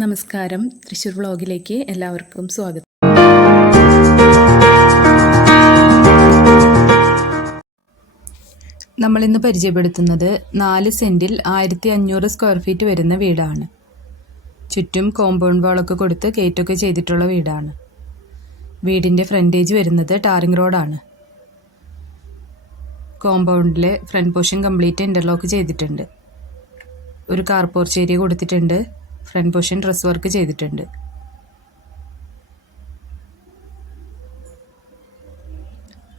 നമസ്കാരം. തൃശ്ശൂർ വ്ളോഗിലേക്ക് എല്ലാവർക്കും സ്വാഗതം. നമ്മൾ ഇന്ന് പരിചയപ്പെടുത്തുന്നത് നാല് സെന്റിൽ ആയിരത്തി അഞ്ഞൂറ് സ്ക്വയർ ഫീറ്റ് വരുന്ന വീടാണ്. ചുറ്റും കോമ്പൗണ്ട് വാളൊക്കെ കൊടുത്ത് കയറ്റൊക്കെ ചെയ്തിട്ടുള്ള വീടാണ്. വീടിന്റെ ഫ്രണ്ടേജ് വരുന്നത് ടാറിംഗ് റോഡാണ്. കോമ്പൗണ്ടിലെ ഫ്രണ്ട് പോർഷൻ കംപ്ലീറ്റ് ഇന്റർലോക്ക് ചെയ്തിട്ടുണ്ട്. ഒരു കാർ പോർച്ച് ഏരിയ കൊടുത്തിട്ടുണ്ട്. ഫ്രണ്ട് പൊഷൻ ഡ്രസ് വർക്ക് ചെയ്തിട്ടുണ്ട്.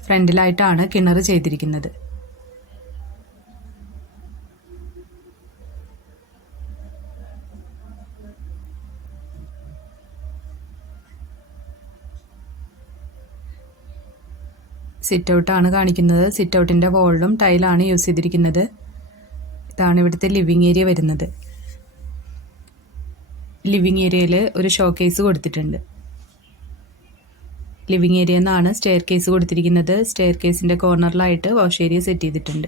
ഫ്രണ്ടിലായിട്ടാണ് കിണർ ചെയ്തിരിക്കുന്നത്. സിറ്റ് ഔട്ടാണ് കാണിക്കുന്നത്. സിറ്റ് ഔട്ടിന്റെ വോളിലും ടൈലാണ് യൂസ് ചെയ്തിരിക്കുന്നത്. ഇതാണ് ഇവിടുത്തെ ലിവിങ് ഏരിയ വരുന്നത്. ലിവിങ് ഏരിയയിൽ ഒരു ഷോ കേസ് കൊടുത്തിട്ടുണ്ട്. ലിവിങ് ഏരിയ എന്നാണ് സ്റ്റെയർ കേസ് കൊടുത്തിരിക്കുന്നത്. സ്റ്റെയർ കേസിന്റെ കോർണറിലായിട്ട് വാഷ് ഏരിയ സെറ്റ് ചെയ്തിട്ടുണ്ട്.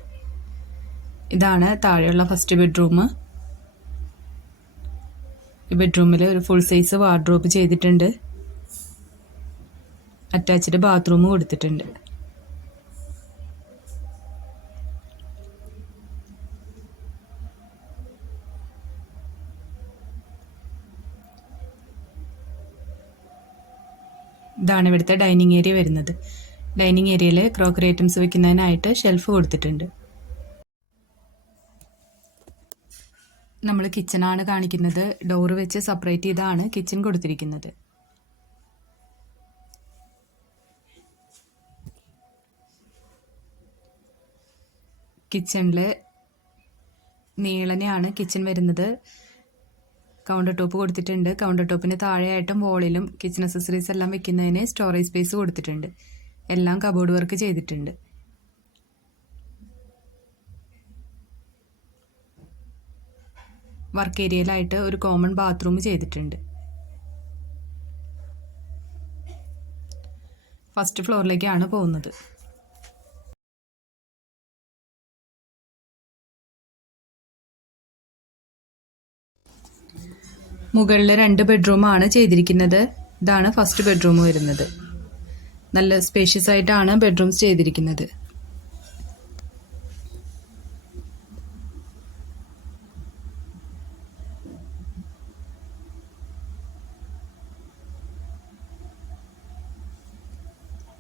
ഇതാണ് താഴെയുള്ള ഫസ്റ്റ് ബെഡ്റൂം. ഈ ബെഡ്റൂമിൽ ഒരു ഫുൾ സൈസ് വാർഡ്രോബ് ചെയ്തിട്ടുണ്ട്. അറ്റാച്ച്ഡ് ബാത്റൂം കൊടുത്തിട്ടുണ്ട്. ഇതാണ് ഇവിടുത്തെ ഡൈനിങ് ഏരിയ വരുന്നത്. ഡൈനിങ് ഏരിയയിൽ ക്രോക്കറി ഐറ്റംസ് വെക്കുന്നതിനായിട്ട് ഷെൽഫ് കൊടുത്തിട്ടുണ്ട്. നമ്മൾ കിച്ചണാണ് കാണിക്കുന്നത്. ഡോറ് വെച്ച് സെപ്പറേറ്റ് ചെയ്താണ് കിച്ചൺ കൊടുത്തിരിക്കുന്നത്. കിച്ചണിൽ നീളനെയാണ് കിച്ചൺ വരുന്നത്. കൗണ്ടർ ടോപ്പ് കൊടുത്തിട്ടുണ്ട്. കൗണ്ടർ ടോപ്പിന് താഴെയായിട്ടും വോളിലും കിച്ചൺ അക്സസറീസ് എല്ലാം വെക്കുന്നതിന് സ്റ്റോറേജ് സ്പേസ് കൊടുത്തിട്ടുണ്ട്. എല്ലാം കബോർഡ് വർക്ക് ചെയ്തിട്ടുണ്ട്. വർക്ക് ഏരിയയിലായിട്ട് ഒരു കോമൺ ബാത്റൂം ചെയ്തിട്ടുണ്ട്. ഫസ്റ്റ് ഫ്ലോറിലേക്കാണ് പോകുന്നത്. മുകളിൽ രണ്ട് ബെഡ്റൂമാണ് ചെയ്തിരിക്കുന്നത്. ഇതാണ് ഫസ്റ്റ് ബെഡ്റൂം വരുന്നത്. നല്ല സ്പേഷ്യസ് ആയിട്ടാണ് ബെഡ്റൂംസ് ചെയ്തിരിക്കുന്നത്.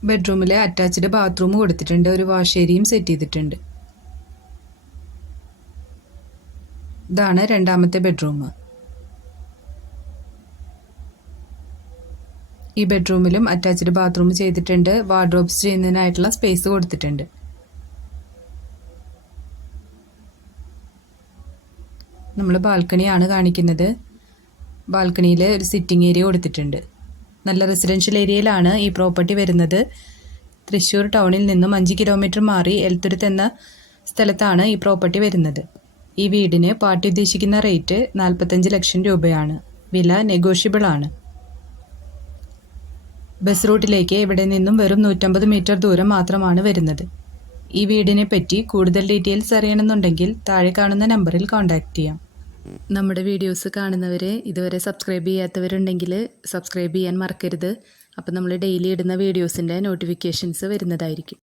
ബെഡ്റൂമിലെ അറ്റാച്ച്ഡ് ബാത്റൂം കൊടുത്തിട്ടുണ്ട്. ഒരു വാഷ് ഏരിയയും സെറ്റ് ചെയ്തിട്ടുണ്ട്. ഇതാണ് രണ്ടാമത്തെ ബെഡ്റൂം. ഈ ബെഡ്റൂമിലും അറ്റാച്ച്ഡ് ബാത്റൂം ചെയ്തിട്ടുണ്ട്. വാർഡ്രോബ്സ് ചെയ്യുന്നതിനായിട്ടുള്ള സ്പേസ് കൊടുത്തിട്ടുണ്ട്. നമ്മൾ ബാൽക്കണിയാണ് കാണിക്കുന്നത്. ബാൽക്കണിയിൽ ഒരു സിറ്റിംഗ് ഏരിയ കൊടുത്തിട്ടുണ്ട്. നല്ല റെസിഡൻഷ്യൽ ഏരിയയിലാണ് ഈ പ്രോപ്പർട്ടി വരുന്നത്. തൃശ്ശൂർ ടൗണിൽ നിന്നും അഞ്ച് കിലോമീറ്റർ മാറി എൽത്തുരുത്ത് എന്ന സ്ഥലത്താണ് ഈ പ്രോപ്പർട്ടി വരുന്നത്. ഈ വീടിന് പാർട്ടി ഉദ്ദേശിക്കുന്ന റേറ്റ് നാൽപ്പത്തഞ്ച് ലക്ഷം രൂപയാണ്. വില നെഗോഷ്യബിൾ ആണ്. ബസ് റൂട്ടിലേക്ക് ഇവിടെ നിന്നും വെറും നൂറ്റമ്പത് മീറ്റർ ദൂരം മാത്രമാണ് വരുന്നത്. ഈ വീടിനെ പറ്റി കൂടുതൽ ഡീറ്റെയിൽസ് അറിയണമെന്നുണ്ടെങ്കിൽ താഴെ കാണുന്ന നമ്പറിൽ കോൺടാക്റ്റ് ചെയ്യാം. നമ്മുടെ വീഡിയോസ് കാണുന്നവരെ ഇതുവരെ സബ്സ്ക്രൈബ് ചെയ്യാത്തവരുണ്ടെങ്കിൽ സബ്സ്ക്രൈബ് ചെയ്യാൻ മറക്കരുത്. അപ്പോൾ നമ്മൾ ഡെയിലി ഇടുന്ന വീഡിയോസിന്റെ നോട്ടിഫിക്കേഷൻസ് വരുന്നതായിരിക്കും.